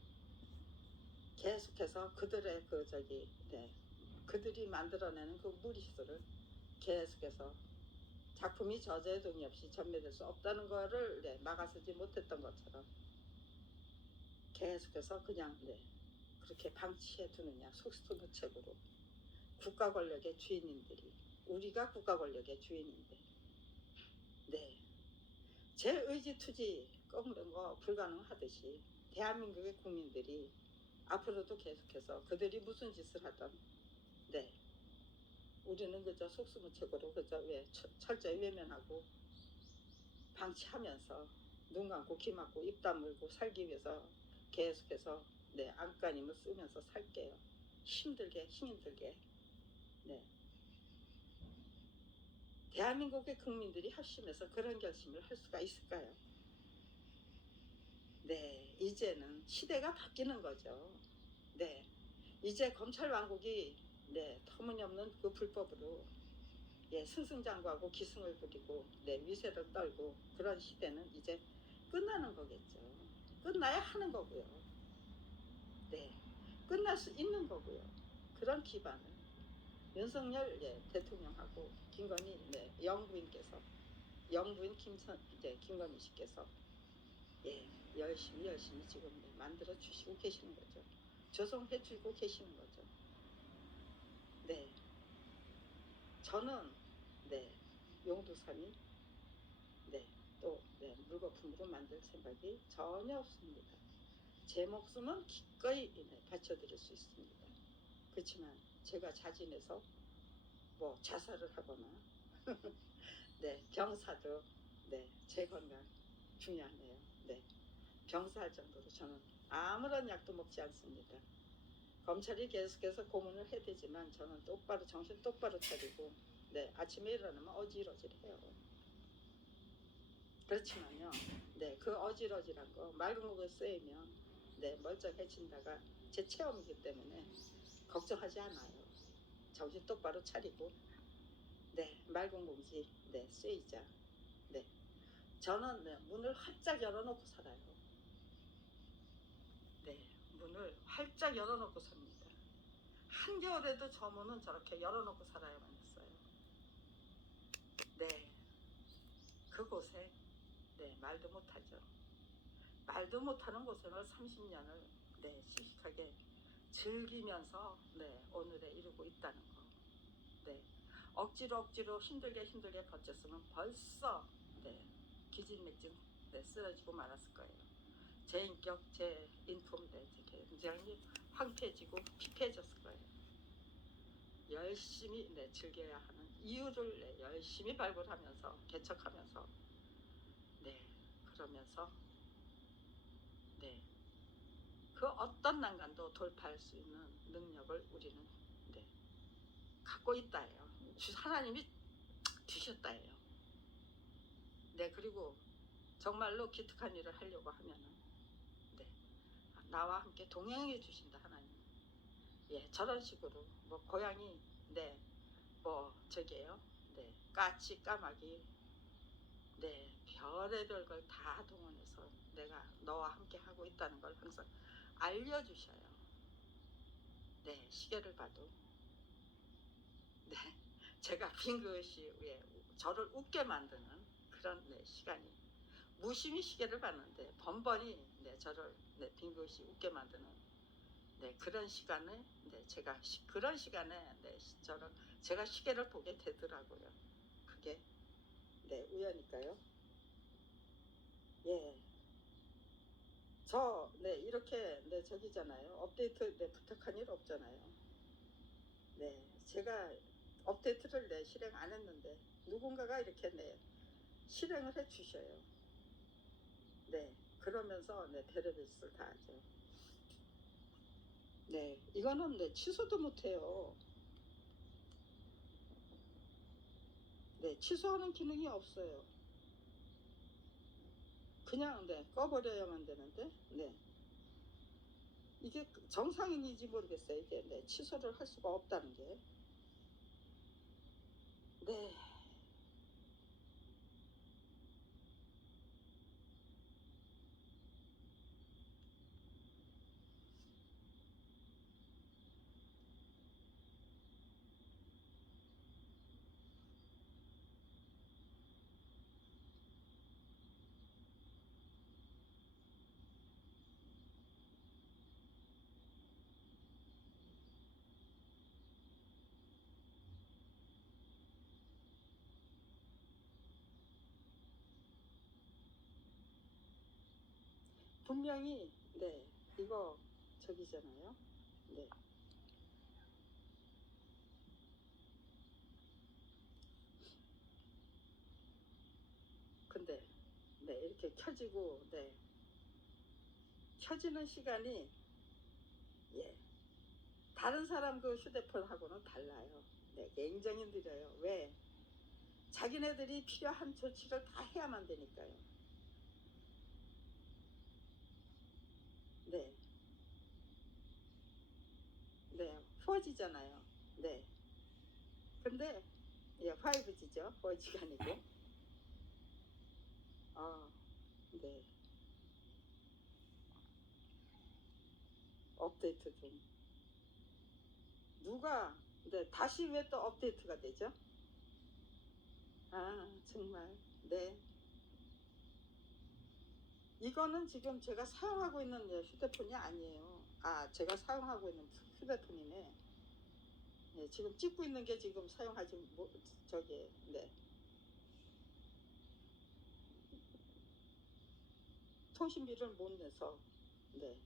계속해서 그들의 그 저기 네, 그들이 만들어내는 그 무리수를 계속해서 작품이 저자의 동의 없이 전매될 수 없다는 거를 네, 막아서지 못했던 것처럼 계속해서 그냥 네, 그렇게 방치해 두느냐 속수무책으로 국가 권력의 주인님들이 우리가 국가 권력의 주인인데 네, 제 의지투지 꺾는 거 불가능하듯이 대한민국의 국민들이 앞으로도 계속해서 그들이 무슨 짓을 하던 네 우리는 그저 속수무책으로 그저 철저히 외면하고 방치하면서 눈 감고 귀 막고 입 다물고 살기 위해서 계속해서 네 안간힘을 쓰면서 살게요. 힘들게 힘들게. 네. 대한민국의 국민들이 합심해서 그런 결심을 할 수가 있을까요? 네, 이제는 시대가 바뀌는 거죠. 네, 이제 검찰 왕국이 네 터무니없는 그 불법으로 예 승승장구하고 기승을 부리고 네 위세를 떨고 그런 시대는 이제 끝나는 거겠죠. 끝나야 하는 거고요. 네, 끝날 수 있는 거고요. 그런 기반을 윤석열 예, 대통령하고 김건희 네, 영부인께서 영부인 김건희 씨께서 예, 열심히 지금 네, 만들어 주시고 계시는 거죠. 조성해 주고 계시는 거죠. 네, 저는 네, 용두삼이 네, 또 네, 물거품으로 만들 생각이 전혀 없습니다. 제 목숨은 기꺼이 네, 바쳐드릴 수 있습니다. 그렇지만 제가 자진해서 뭐 자살을 하거나 네, 병사도 네, 제 건강 중요하네요. 네, 병사할 정도로 저는 아무런 약도 먹지 않습니다. 검찰이 계속해서 고문을 해대지만 저는 똑바로 정신 똑바로 차리고 네, 아침에 일어나면 어지러지해요. 그렇지만요, 네, 그 어지러지란 거 맑은 국에 쓰이면 네, 멀쩡해진다가 제 체험이기 때문에 걱정하지 않아요. 정신 똑바로 차리고 네, 맑은 공지 네, 쓰이자. 네, 저는 네, 문을 활짝 열어놓고 살아요. 네, 문을 활짝 열어놓고 삽니다. 한겨울에도 저 문은 저렇게 열어놓고 살아야만 했어요. 네, 그곳에 네, 말도 못하죠. 말도 못하는 곳에는 30년을 네, 씩씩하게 즐기면서 네, 오늘에 이르고 있다는 거. 네, 억지로 힘들게 버텼으면 벌써 네, 기진맥진 네, 쓰러지고 말았을 거예요. 제 인격, 제 인품 네, 굉장히 황폐해지고 피폐해졌을 거예요. 열심히 네, 즐겨야 하는 이유를 네, 열심히 발굴하면서 개척하면서 네, 그러면서 네, 그 어떤 난간도 돌파할 수 있는 능력을 우리는 네, 갖고 있다예요. 하나님이 주셨다예요. 네, 그리고 정말로 기특한 일을 하려고 하면은 네, 나와 함께 동행해 주신다 하나님. 예, 저런 식으로 뭐 고양이 네, 뭐 저기에요. 네, 까치 까마귀 네, 별의별 걸 다 동원해서 내가 너와 함께 하고 있다는 걸 항상 알려주셔요. 네, 시계를 봐도 네, 제가 빙그릇이 예, 저를 웃게 만드는 그런 네, 시간이 무심히 시계를 봤는데 번번이 네, 저를 네, 빙그릇이 웃게 만드는 네, 그런 시간에 네, 제가 그런 시간에 네, 제가 시계를 보게 되더라고요. 그게 네, 우연일까요? 예. 네, 이렇게, 네, 저기잖아요. 업데이트, 네, 부탁한 일 없잖아요. 네, 제가 업데이트를 네, 실행 안 했는데, 누군가가 이렇게 네, 실행을 해 주셔요. 네, 그러면서, 네, 별의별 짓을 다 하죠. 네, 이거는 네, 취소도 못 해요. 네, 취소하는 기능이 없어요. 그냥, 네, 꺼버려야만 되는데, 네. 이게 정상인지 모르겠어요. 이게, 네, 취소를 할 수가 없다는 게. 네. 분명히 네 이거 저기잖아요. 네. 근데 네 이렇게 켜지고 네 켜지는 시간이 예 다른 사람 그 휴대폰하고는 달라요. 네 인정이 드려요. 왜? 자기네들이 필요한 조치를 다 해야만 되니까요. 네. 네. 4G잖아요. 네. 근데 예, 5G죠. 4G가 아니고. 네. 업데이트 좀. 누가 네, 다시 왜 또 업데이트가 되죠? 아, 정말. 네. 이거는 지금 제가 사용하고 있는 휴대폰이 아니에요. 아, 제가 사용하고 있는 휴대폰이네. 네, 지금 찍고 있는 게 지금 사용하지 저기 네. 통신비를 못 내서 네.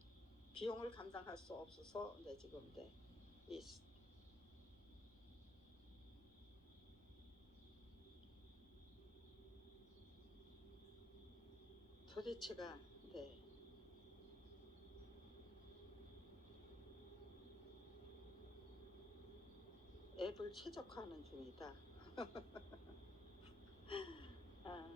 비용을 감당할 수 없어서 네, 지금 네. 이 도대체가 네. 앱을 최적화하는 중이다. 아,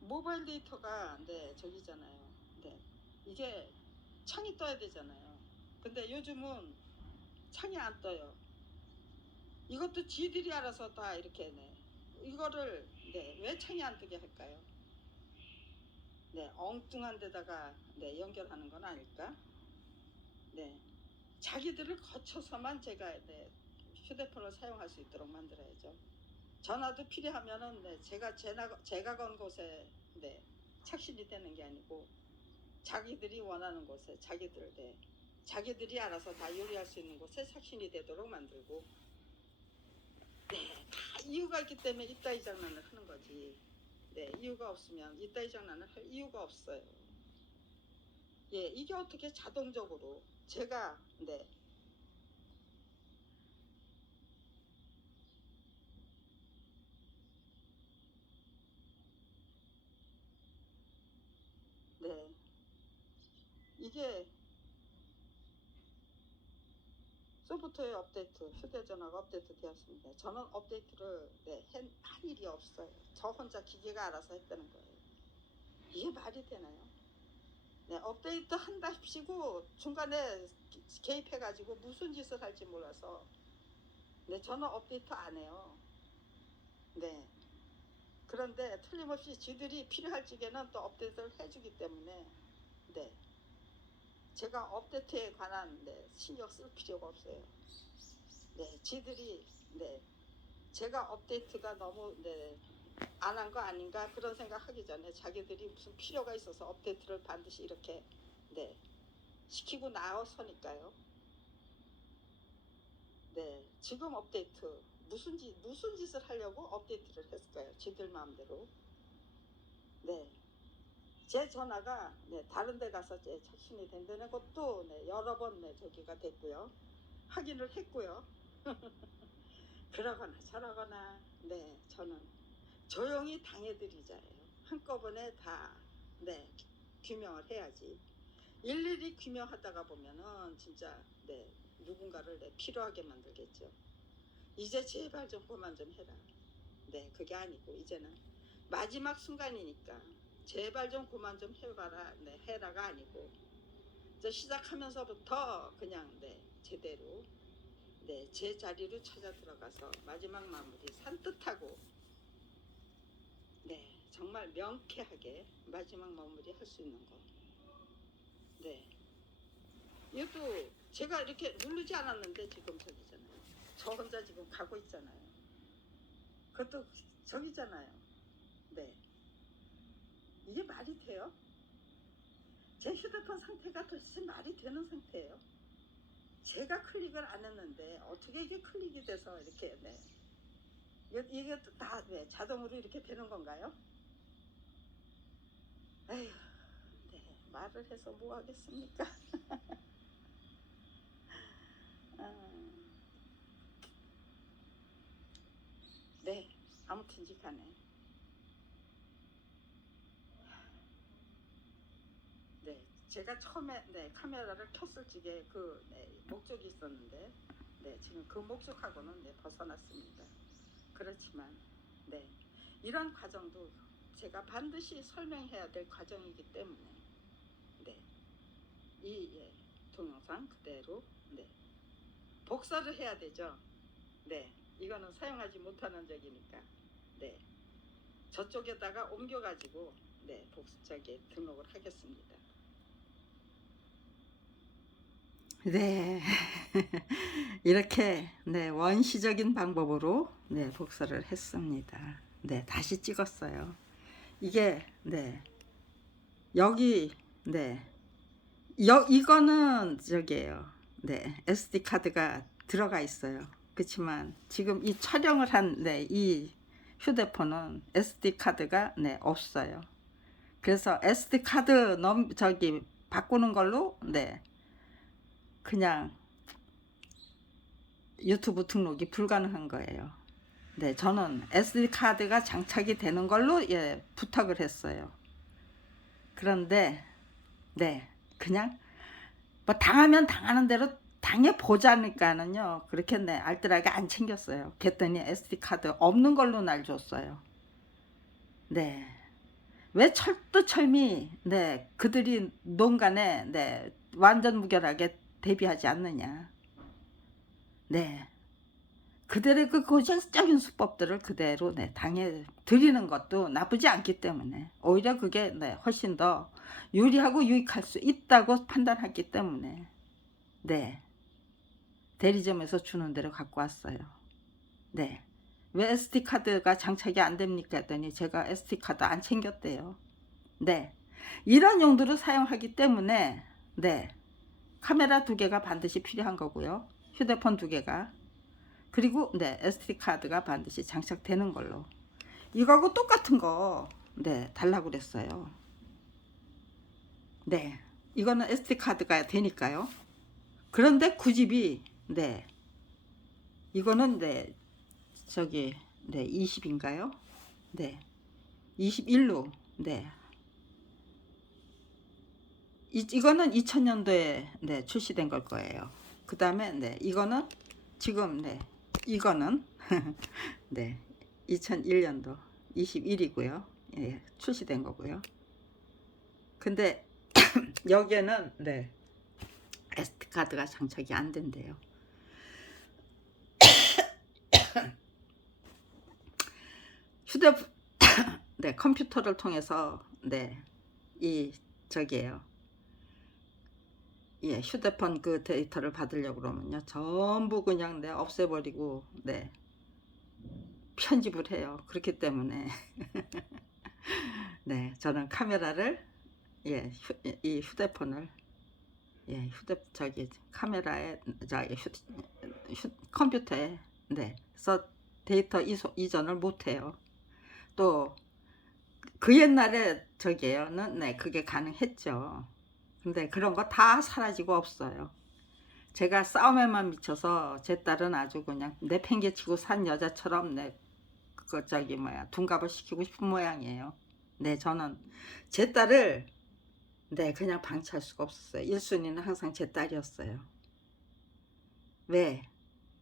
모바일 데이터가 네 저기잖아요. 네 이게 창이 떠야 되잖아요. 근데 요즘은 창이 안 떠요. 이것도 지들이 알아서 다 이렇게 네 이거를 네왜 창이 안 뜨게 할까요? 네 엉뚱한 데다가 네 연결하는 건 아닐까? 네 자기들을 거쳐서만 제가 네 휴대폰을 사용할 수 있도록 만들어야죠. 전화도 필요하면은 네, 제가 건 곳에 네, 착신이 되는 게 아니고 자기들이 원하는 곳에 자기들이 알아서 다 요리할 수 있는 곳에 착신이 되도록 만들고 네, 다 이유가 있기 때문에 이따위 장난을 하는 거지. 네, 이유가 없으면 이따위 장난을 할 이유가 없어요. 예, 이게 어떻게 자동적으로 제가 네, 이게 소프트웨어 업데이트, 휴대전화가 업데이트 되었습니다. 저는 업데이트를 한 일이 없어요. 저 혼자 기계가 알아서 했다는 거예요. 이게 말이 되나요? 네, 업데이트 한답시고 중간에 개입해가지고 무슨 짓을 할지 몰라서 네, 저는 업데이트 안 해요. 네. 그런데 틀림없이 지들이 필요할 적에는 또 업데이트를 해주기 때문에 네. 제가 업데이트에 관한 신경 쓸 필요가 없어요. 네, 지들이 제가 업데이트가 너무 안 한 거 아닌가 그런 생각하기 전에 자기들이 무슨 필요가 있어서 업데이트를 반드시 이렇게 시키고 나서니까요. 네, 지금 업데이트 무슨 짓을 하려고 업데이트를 했을까요? 지들 마음대로. 네, 제 전화가 다른 데 가서 착신이 된다는 것도 여러 번 저기가 됐고요. 확인을 했고요. 그러거나 저러거나 저는 조용히 당해드리자예요. 한꺼번에 다 규명을 해야지. 일일이 규명하다가 보면은 진짜 누군가를 필요하게 만들겠죠. 이제 제발 좀 그만 좀 해라. 그게 아니고 이제는 마지막 순간이니까 제발 좀 그만 좀 해봐라. 해라가 아니고 이제 시작하면서부터 그냥 제대로 제 자리로 찾아 들어가서 마지막 마무리 산뜻하고 정말 명쾌하게 마지막 마무리 할 수 있는 거. 이것도 제가 이렇게 누르지 않았는데 지금 저기잖아요. 저 혼자 지금 가고 있잖아요. 그것도 저기잖아요. 이게 말이 돼요? 제 휴대폰 상태가 도대체 말이 되는 상태예요? 제가 클릭을 안 했는데 어떻게 이게 클릭이 돼서 이렇게 네. 이게 다 네, 자동으로 이렇게 되는 건가요? 에휴, 네, 말을 해서 뭐 하겠습니까? 네, 아무튼지 간에 네, 제가 처음에 네, 카메라를 켰을 적에 그 네, 목적이 있었는데 네, 지금 그 목적하고는 네, 벗어났습니다. 그렇지만 네, 이런 과정도 제가 반드시 설명해야 될 과정이기 때문에 네, 이 예, 동영상 그대로 네, 복사를 해야 되죠. 네, 이거는 사용하지 못하는 적이니까 네, 저쪽에다가 옮겨가지고 네, 복사하게 등록을 하겠습니다. 네. 이렇게 네, 원시적인 방법으로 네, 복사를 했습니다. 네, 다시 찍었어요. 이게 네. 여기 네. 이거는 저기예요. 네. SD 카드가 들어가 있어요. 그렇지만 지금 이 촬영을 한 네, 이 휴대폰은 SD 카드가 네, 없어요. 그래서 SD 카드 저기 바꾸는 걸로 네. 그냥 유튜브 등록이 불가능한 거예요. 네, 저는 SD 카드가 장착이 되는 걸로 예, 부탁을 했어요. 그런데 네, 그냥 뭐 당하면 당하는 대로 당해 보자니까는요. 그렇게 네, 알뜰하게 안 챙겼어요. 그랬더니 SD 카드 없는 걸로 날 줬어요. 네. 왜 철두철미 네, 그들이 농간에 네, 완전 무결하게 대비하지 않느냐. 네. 그들의 그 고질적인 수법들을 그대로 네, 당해 드리는 것도 나쁘지 않기 때문에 오히려 그게 네, 훨씬 더 유리하고 유익할 수 있다고 판단했기 때문에 네, 대리점에서 주는 대로 갖고 왔어요. 네. 왜 SD카드가 장착이 안 됩니까 했더니 제가 SD카드 안 챙겼대요. 네. 이런 용도로 사용하기 때문에 네. 카메라 2개가 반드시 필요한 거고요. 휴대폰 2개가. 그리고 네, SD카드가 반드시 장착되는 걸로. 이거하고 똑같은 거 네, 달라고 그랬어요. 네. 이거는 SD카드가 되니까요. 그런데 9집이 네. 이거는 네. 저기 네, 20인가요? 네. 21로 네. 이거는 2000년도에 네, 출시된 걸 거예요. 그 다음에 네, 이거는 지금 네, 이거는 네, 2001년도 21이고요. 예, 출시된 거고요. 근데 여기에는 네, SD 카드가 장착이 안 된대요. 휴대폰 네, 컴퓨터를 통해서 네, 이 저기예요. 예, 휴대폰 그 데이터를 받으려고 그러면요. 전부 그냥 네, 없애버리고 네. 편집을 해요. 그렇기 때문에 네, 저는 카메라를 예, 이 휴대폰을 예, 저기 카메라에 저기 컴퓨터에 네, 서 데이터 이전을 못 해요. 또 그 옛날에 저기에는 네, 그게 가능했죠. 근데 그런 거 다 사라지고 없어요. 제가 싸움에만 미쳐서 제 딸은 아주 그냥 내팽개치고 산 여자처럼 네, 그거 저기 뭐야 둔갑을 시키고 싶은 모양이에요. 네, 저는 제 딸을 네, 그냥 방치할 수가 없었어요. 1순위는 항상 제 딸이었어요. 왜?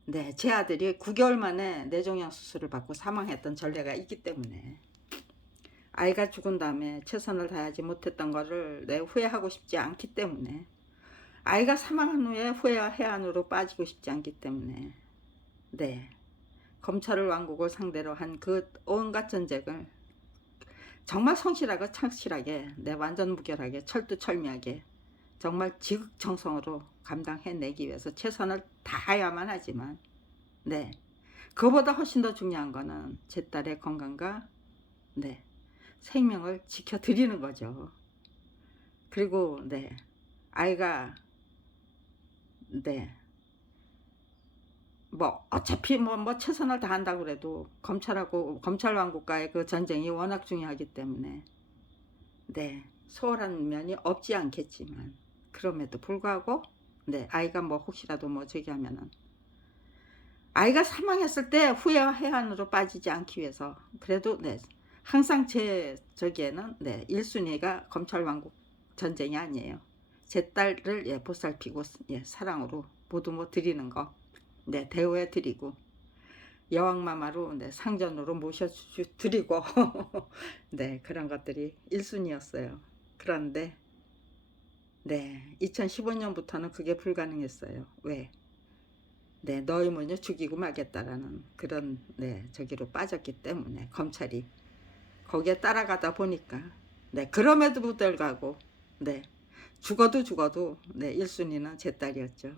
네, 제 아들이 9개월 만에 뇌종양 수술을 받고 사망했던 전례가 있기 때문에 아이가 죽은 다음에 최선을 다하지 못했던 거를 내 후회하고 싶지 않기 때문에 아이가 사망한 후에 후회와 해안으로 빠지고 싶지 않기 때문에 네, 검찰을 왕국을 상대로 한 그 온갖 전쟁을 정말 성실하고 착실하게 네, 완전 무결하게 철두철미하게 정말 지극정성으로 감당해내기 위해서 최선을 다해야만 하지만 네, 그보다 훨씬 더 중요한 거는 제 딸의 건강과 네, 생명을 지켜드리는 거죠. 그리고 네, 아이가 네, 뭐 어차피 뭐 최선을 다한다고 그래도 검찰하고 검찰 왕국과의 그 전쟁이 워낙 중요하기 때문에 네, 소홀한 면이 없지 않겠지만 그럼에도 불구하고 네, 아이가 뭐 혹시라도 뭐 저기 하면은 아이가 사망했을 때 후회와 해안으로 빠지지 않기 위해서 그래도 네, 항상 제 저기에는 네, 1순위가 검찰 왕국 전쟁이 아니에요. 제 딸을 예, 보살피고 예, 사랑으로 모두 뭐 드리는 거 네, 대우해 드리고 여왕마마로 네, 상전으로 모셔드리고 네, 그런 것들이 1순위였어요. 그런데 네, 2015년부터는 그게 불가능했어요. 왜? 네, 너희 뭐냐 죽이고 마겠다라는 그런 네, 저기로 빠졌기 때문에 검찰이 거기에 따라가다 보니까 네, 그럼에도 불구하고 네, 죽어도 네, 1순위는 제 딸이었죠.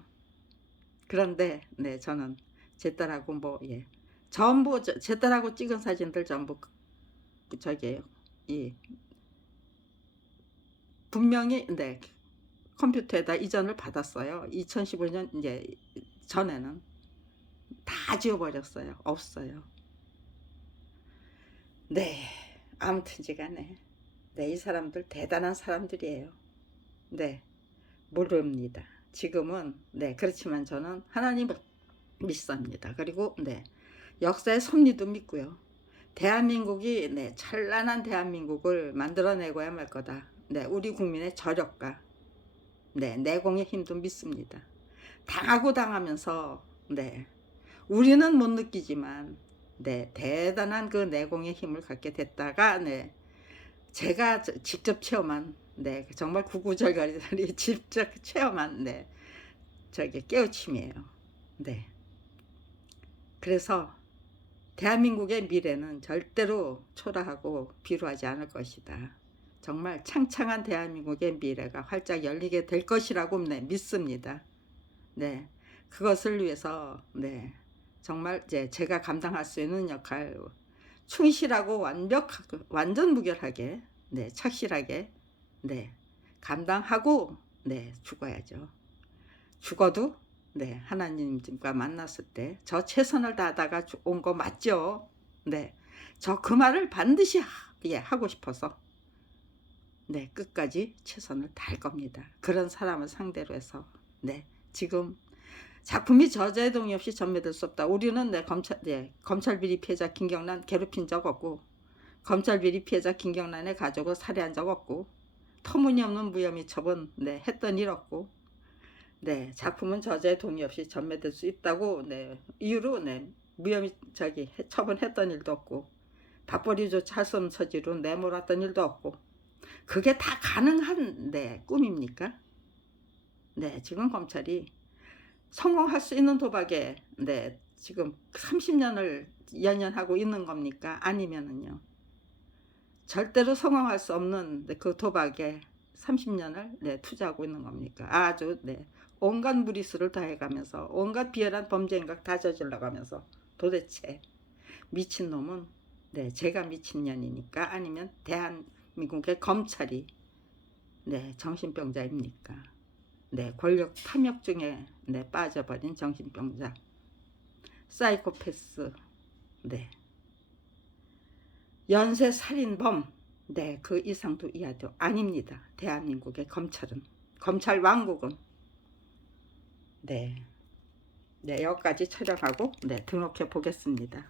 그런데 네, 저는 제 딸하고 뭐 예, 전부 제 딸하고 찍은 사진들 전부 저기에요. 이 분명히 네, 컴퓨터에다 이전을 받았어요. 2015년 이제 전에는 다 지워버렸어요. 없어요. 네, 아무튼지간에 네, 이 사람들 대단한 사람들이에요. 네, 모릅니다. 지금은 네, 그렇지만 저는 하나님을 믿습니다. 그리고 네, 역사의 섭리도 믿고요. 대한민국이 네, 찬란한 대한민국을 만들어내고야 말 거다. 네, 우리 국민의 저력과 네, 내공의 힘도 믿습니다. 당하고 당하면서 네, 우리는 못 느끼지만 네, 대단한 그 내공의 힘을 갖게 됐다가 네, 제가 직접 체험한 네, 정말 구구절절이 직접 체험한 네, 저기 깨우침이에요. 네. 그래서 대한민국의 미래는 절대로 초라하고 비루하지 않을 것이다. 정말 창창한 대한민국의 미래가 활짝 열리게 될 것이라고 네, 믿습니다. 네, 그것을 위해서 네, 정말 이제 제가 감당할 수 있는 역할 충실하고 완벽하고 완전 무결하게 네, 착실하게 네, 감당하고 네, 죽어야죠. 죽어도 네, 하나님과 만났을 때 저 최선을 다하다가 온 거 맞죠? 네, 저 그 말을 반드시 예, 하고 싶어서 네, 끝까지 최선을 다할 겁니다. 그런 사람을 상대로 해서 네, 지금 작품이 저자의 동의 없이 전매될 수 없다. 우리는 네, 검찰 비리 피해자 김경란 괴롭힌 적 없고 검찰 비리 피해자 김경란의 가족을 살해한 적 없고 터무니없는 무혐의 처분 네, 했던 일 없고 네, 작품은 저자의 동의 없이 전매될 수 있다고 네, 이유로 네, 무혐의 처분했던 일도 없고 밥벌이조차 할 수 없는 처지로 내몰았던 일도 없고 그게 다 가능한 네, 꿈입니까? 네, 지금 검찰이 성공할 수 있는 도박에 네, 지금 30년을 연연하고 있는 겁니까? 아니면은요, 절대로 성공할 수 없는 그 도박에 30년을 네, 투자하고 있는 겁니까? 아주 네, 온갖 무리수를 다 해가면서 온갖 비열한 범죄 행각 다 저질러가면서 도대체 미친놈은 네, 제가 미친년이니까 아니면 대한민국의 검찰이 네, 정신병자입니까? 네, 권력 탐욕 중에 네, 빠져버린 정신병자 사이코패스 네, 연쇄 살인범 네, 그 이상도 이하도 아닙니다. 대한민국의 검찰은 검찰 왕국은 네, 네, 여기까지 촬영하고 네, 등록해 보겠습니다.